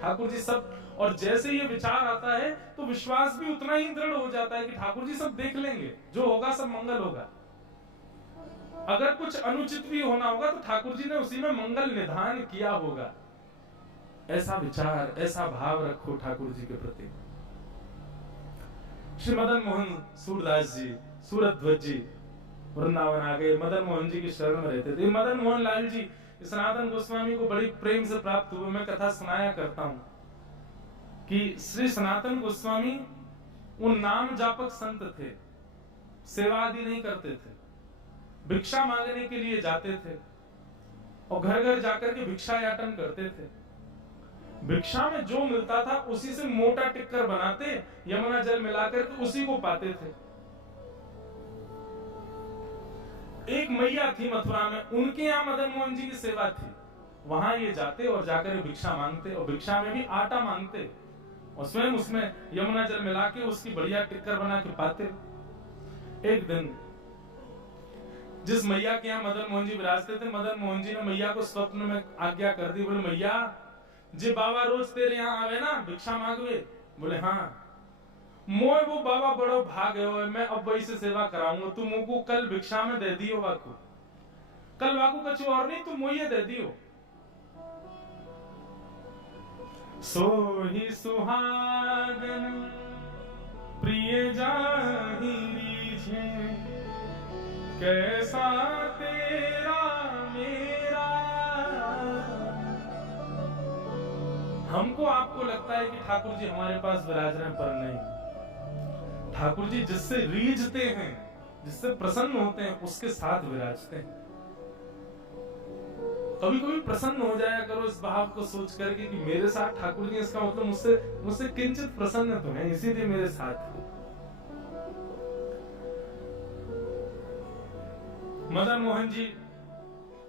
ठाकुर जी सब, और जैसे ये विचार आता है तो विश्वास भी उतना ही दृढ़ हो जाता है कि ठाकुर जी सब देख लेंगे, जो होगा सब मंगल होगा। अगर कुछ अनुचित भी होना होगा तो ठाकुर जी ने उसी में मंगल निधान किया होगा। ऐसा विचार, ऐसा भाव रखो ठाकुर जी के प्रति। श्री मदन मोहन सूरदास जी, सूरध्वज जी वृंदावन आ गए, मदन मोहन जी की शरण में रहते थे। मदन मोहन लाल जी सनातन गोस्वामी को बड़ी प्रेम से प्राप्त हुए। मैं कथा सुनाया करता हूं कि श्री सनातन गोस्वामी उन नाम जापक संत थे, सेवा आदि नहीं करते थे, भिक्षा मांगने के लिए जाते थे और घर घर जाकर के भिक्षा याटन करते थे। भिक्षा में जो मिलता था उसी से मोटा टिक्कर बनाते, यमुना जल मिलाकर के उसी को पाते थे। एक मैया थी मथुरा में, उनके यहाँ मदन मोहन जी की सेवा थी। वहां ये जाते और जाकर भिक्षा मांगते, और भिक्षा में भी आटा मांगते और स्वयं उसमें यमुना जल मिला के उसकी बढ़िया टिक्कर बना के पाते। एक दिन जिस मैया के यहाँ मदन मोहन जी विराजते थे, मदन मोहन जी ने मैया को स्वप्न में आज्ञा कर दी। बोले मैया जी बाबा रोज तेरे यहाँ आवे ना भिक्षा मांगवे? बोले हाँ। मोए वो बाबा बड़ो भाग है, मैं अब वही से सेवा कराऊंगा, तू मुझको कल भिक्षा में दे दियो वाकू, कल वाकू कछु और नहीं, तू मुझे दे दियो। सोही सुहागन प्रिय जाहि रीझे, कैसा तेरा मेरा। हमको आपको लगता है कि ठाकुर जी हमारे पास विराज रहे, पर नहीं। ठाकुर जी जिससे रीझते हैं, जिससे प्रसन्न होते हैं, उसके साथ विराजते हैं। कभी कभी प्रसन्न हो जाया करो इस भाव को सोच करके कि मेरे साथ ठाकुर जी, इसका मतलब मुझसे किंचित प्रसन्न तो है, इसीलिए मेरे साथ। मदन मोहन जी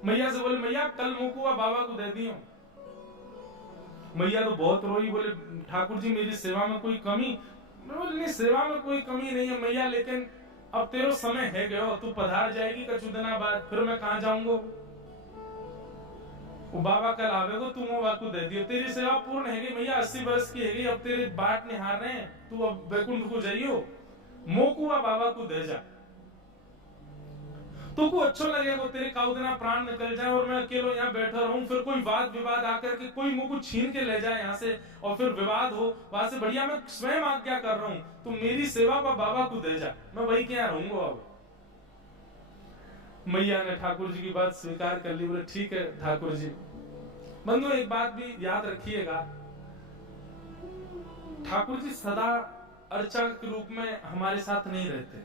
मैया से बोले मैया कल मुकुआ बाबा को दे दियो। मैया तो बहुत रोई, बोले ठाकुर जी मेरी सेवा में कोई कमी? बोले नहीं, सेवा में कोई कमी नहीं है मैया, लेकिन अब तेरो समय है गयो, तू पधार जाएगी कछु दिना बाद, फिर मैं कहां जाऊंगो? वो बाबा कल आवेगो, तू वो बाबा को दे दियो, तेरी सेवा पूर्ण है गई मैया, 80 वर्ष की है गई, अब तेरे बाट निहार रहे हैं, तू अब वैकुंठ को जाइयो, मोकुआ बाबा को दे जा। तो को अच्छा लगेगा, तेरे काउ दिना प्राण निकल जाए और मैं अकेले यहाँ बैठा रहूं, फिर कोई वाद विवाद आकर के कोई मुंह को छीन के ले जाए यहाँ से और फिर विवाद हो, वहां से बढ़िया मैं स्वयं आज्ञा कर रहा हूं, तो मेरी सेवा का बाबा को दे जा, मैं वही के यहाँ रहूंगा। अब मैया ने ठाकुर जी की बात स्वीकार कर ली। बोले ठीक है ठाकुर जी। बंधु एक बात भी याद रखिएगा, ठाकुर जी सदा अर्चक के रूप में हमारे साथ नहीं रहते,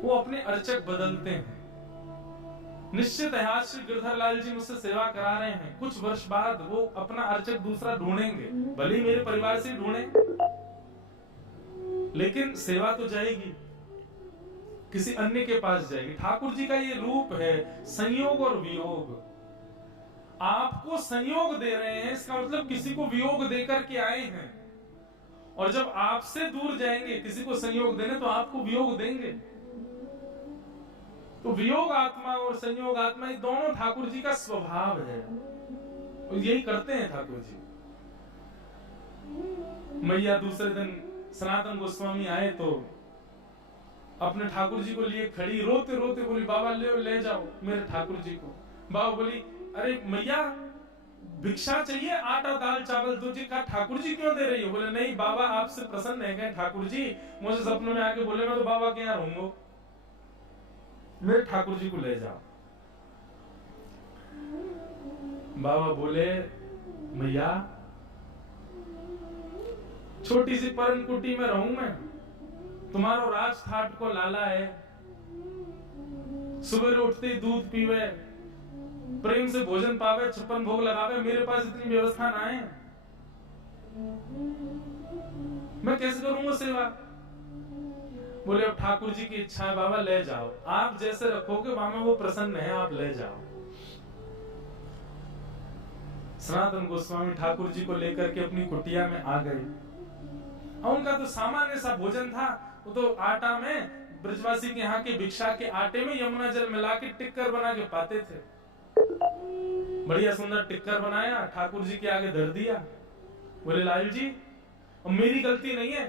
वो अपने अर्चक बदलते हैं। निश्चित है आज श्री गिरधर लाल जी मुझसे सेवा करा रहे हैं, कुछ वर्ष बाद वो अपना अर्चक दूसरा ढूंढेंगे, भले ही मेरे परिवार से ढूंढे, लेकिन सेवा तो जाएगी, किसी अन्य के पास जाएगी। ठाकुर जी का ये रूप है संयोग और वियोग। आपको संयोग दे रहे हैं, इसका मतलब किसी को वियोग देकर के आए हैं, और जब आपसे दूर जाएंगे किसी को संयोग देने तो आपको वियोग देंगे। तो वियोग आत्मा और संयोग आत्मा ये दोनों ठाकुर जी का स्वभाव है, और यही करते हैं ठाकुर जी। मैया दूसरे दिन सनातन गोस्वामी आए तो अपने ठाकुर जी को लिए खड़ी, रोते रोते बोली बाबा ले जाओ मेरे ठाकुर जी को। बाबा बोली अरे मैया भिक्षा चाहिए, आटा दाल चावल तुझे का ठाकुर जी क्यों दे रही हो? बोले नहीं बाबा आपसे प्रसन्न है क्या ठाकुर जी? मुझे सपनों में आके बोले मैं तो बाबा के यहाँ रहूंगा, मेरे ठाकुर जी को ले जाओ। बाबा बोले मैया छोटी सी परन कुटी में रहूं मैं, तुम्हारो राज ठाट को लाला है, सुबह उठते ही दूध पीवे, प्रेम से भोजन पावे, 56 भोग लगावे, मेरे पास इतनी व्यवस्था ना है, मैं कैसे करूंगा सेवा? बोले अब ठाकुर जी की इच्छा है बाबा ले जाओ, आप जैसे रखोगे वहां में वो प्रसन्न है, आप ले जाओ। सनातन गोस्वामी ठाकुर जी को लेकर के अपनी कुटिया में आ गए, और उनका तो सामान्य सा भोजन था, वो तो आटा में ब्रजवासी के यहाँ के भिक्षा के आटे में यमुना जल मिला के टिक्कर बना के पाते थे। बढ़िया सुंदर टिक्कर बनाया, ठाकुर जी के आगे धर दिया। बोले लाल जी मेरी गलती नहीं है,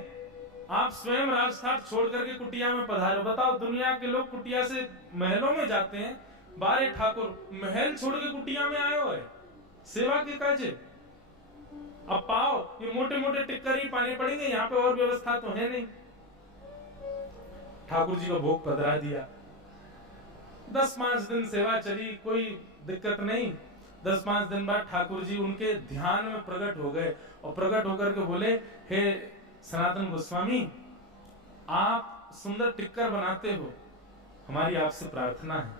आप स्वयं राजस्थान छोड़ करके कुटिया में पधारो। बताओ दुनिया के लोग कुटिया से महलों में जाते हैं, बारे ठाकुर महल छोड़ के कुटिया में आए हो है, सेवा के काजे। अब पाओ ये मोटे मोटे टिक्कर ही पाने पड़ेंगे, यहाँ पे और व्यवस्था तो है नहीं। ठाकुर जी को भोग पधरा दिया। 10-5 दिन सेवा चली, कोई दिक्कत नहीं। 10-5 दिन बाद ठाकुर जी उनके ध्यान में प्रकट हो गए और प्रकट होकर के बोले, हे सनातन गोस्वामी, आप सुंदर टिक्कर बनाते हो, हमारी आपसे प्रार्थना है,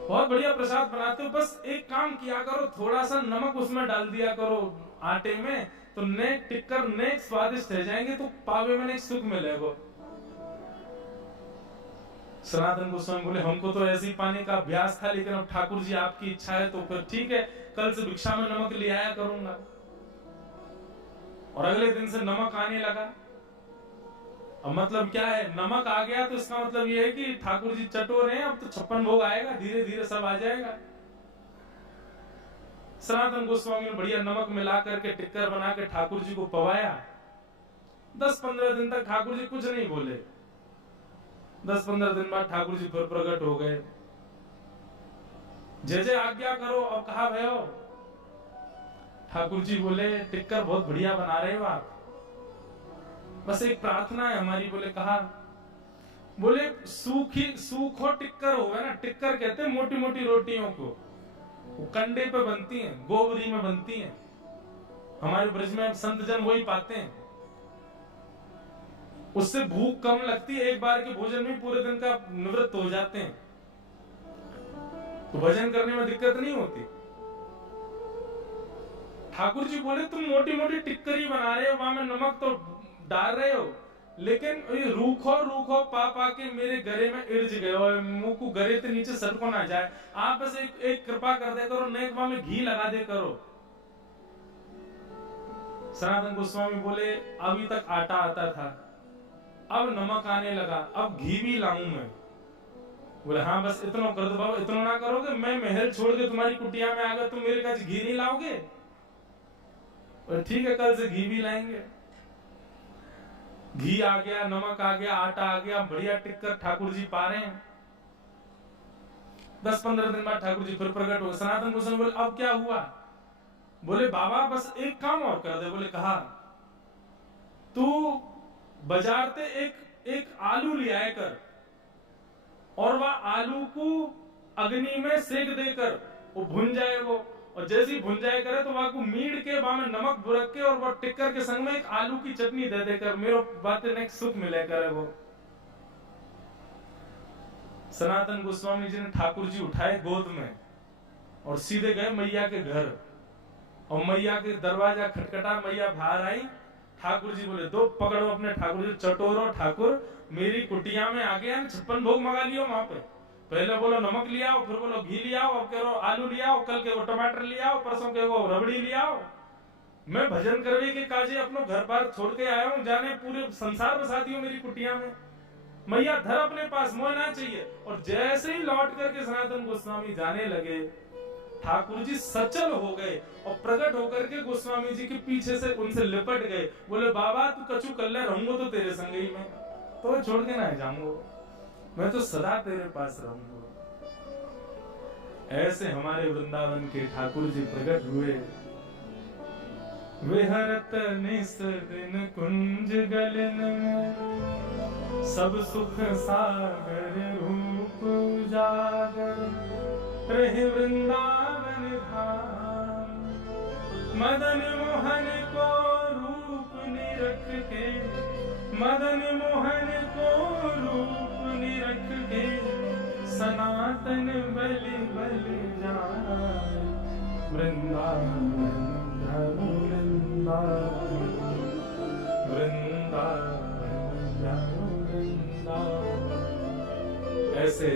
बहुत बढ़िया प्रसाद बनाते हो, बस एक काम किया करो, थोड़ा सा नमक उसमें डाल दिया करो आटे में, तो नेक टिक्कर नेक स्वादिष्ट रह जाएंगे, तो पावे में नेक सुख मिलेगा। सनातन गोस्वामी बोले, हमको तो ऐसे ही पाने का अभ्यास था, लेकिन अब ठाकुर जी आपकी इच्छा है तो फिर ठीक है, कल से भिक्षा में नमक ले आया करूंगा। और अगले दिन से नमक आने लगा। अब मतलब क्या है, नमक आ गया तो इसका मतलब ये है कि ठाकुर जी चटोर हैं, अब तो 56 भोग आएगा, धीरे धीरे सब आ जाएगा। सनातन गोस्वामी ने बढ़िया नमक मिला करके टिक्कर बना के ठाकुर जी को पवाया। 10-15 दिन तक ठाकुर जी कुछ नहीं बोले। 10-15 दिन बाद ठाकुर जी फिर प्रकट हो गए। जय जय आज्ञा करो। अब कहा भयो? ठाकुर जी बोले, टिक्कर बहुत बढ़िया बना रहे हो आप, बस एक प्रार्थना है हमारी। बोले कहा? बोले सूखो टिक्कर होगा ना, टिक्कर कहते हैं मोटी मोटी रोटियों को, वो कंडे पे बनती हैं, गोबरी में बनती हैं, हमारे ब्रज में संत जन वही पाते हैं। उससे भूख कम लगती है, एक बार के भोजन में पूरे दिन का निवृत्त हो जाते हैं, तो भजन करने में दिक्कत नहीं होती। ठाकुर जी बोले, तुम मोटी मोटी टिक्करी बना रहे हो, वहां में नमक तो डाल रहे हो, लेकिन रूखो रूखो पा पा के मेरे गले में इर्ज गए हो, मुंह को गले के नीचे सटको ना जाए, आप बस एक कृपा कर दे करो, नेक वहां में घी लगा दे करो। सनातन गोस्वामी बोले, अभी तक आटा आता था, अब नमक आने लगा, अब घी भी लाऊं मैं। बोले हाँ बस इतना कर दो बाबा, इतना ना करोगे, मैं महल छोड़ के तुम्हारी कुटिया में आ गया, तुम मेरे पास घी नहीं लाओगे? ठीक है, कल से घी भी लाएंगे। घी आ गया, नमक आ गया, आटा आ गया, बढ़िया टिक्कर ठाकुर जी पा रहे हैं। 10-15 दिन बाद ठाकुर जी फिर प्रकट हो। सनातन गोस्वामी बोले, अब क्या हुआ? बोले बाबा बस एक काम और कर दे। बोले कहा? तू बाजार से एक आलू ले आया कर, और वह आलू को अग्नि में सेक देकर वो भुन जाए वो, और जैसे ही भुन जाए करे तो वहां को मीड़ के वहां में नमक बुरक के और वो टिक्कर के संग में एक आलू की चटनी दे देकर मेरे बातें ने सुख मिले करे वो। सनातन गोस्वामी जी ने ठाकुर जी उठाए गोद में और सीधे गए मैया के घर, और मैया के दरवाजा खटखटा, मैया बाहर आई। ठाकुर जी बोले, दो पकड़ो अपने ठाकुर जी, चटोरो ठाकुर, मेरी कुटिया में आ गया, 56 भोग मंगा लियो वहां पे। पहले बोलो नमक लिया, फिर बोलो घी लिया, अब कह रहे आलू लिया, कल के वो टमाटर लिया, परसों के वो रबड़ी लिया। मैं भजन करवे के काजे अपनो घर बार छोड़ के आया हूँ, जाने पूरे संसार बसा दियो मेरी कुटिया में। मैया धर अपने पास, मोह ना चाहिए। और जैसे ही लौट करके सनातन गोस्वामी जाने लगे, ठाकुर जी सचल हो गए और प्रकट होकर के गोस्वामी जी के पीछे से उनसे लिपट गए। बोले बाबा तू कछु कर ले, रहूंगा तो तेरे संग ही मैं, तो छोड़ के ना जाऊंगा, मैं तो सदा तेरे पास रहूंगा। ऐसे हमारे वृंदावन के ठाकुर जी प्रकट हुए। विहरत निस दिन कुंज गलन में, सब सुख सागर रूप उजागर, रहे वृंदावन धाम। मदन मोहन को रूप निरख के, मदन मोहन को रूप निरख के, सनातन बलि बलि जाए। वृंदावन वृंदावन वृंदावन वृंदावन। ऐसे